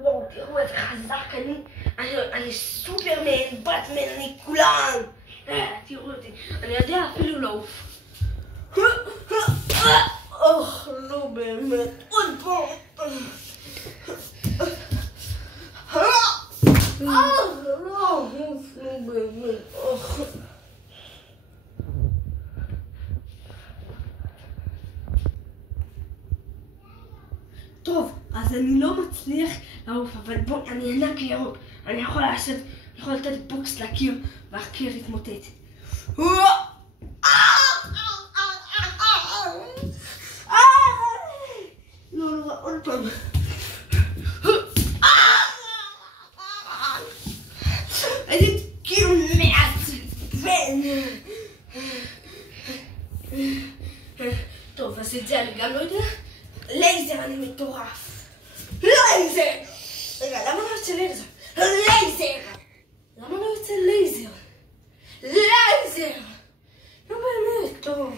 וואו, תראו איזה חזק אני סופרמן, באטמן, אני כולם. תראו אותי, אני יודע אפילו לעוף. לא באמת, עוד פעם. לא באמת. טוב, אז אני לא מצליח לעוף, אבל בוא, אני ענק ירוק. אני יכול לתת בוקס לקיר, והקיר יתמוטט. לא, עוד פעם. איזה קיר מעצבן. טוב, אז את זה אני גם לא יודע. לייזר, אני מטורף. לייזר! רגע, למה לא יוצא לייזר? לייזר! למה לא יוצא לייזר? לייזר! לא באמת, טוב.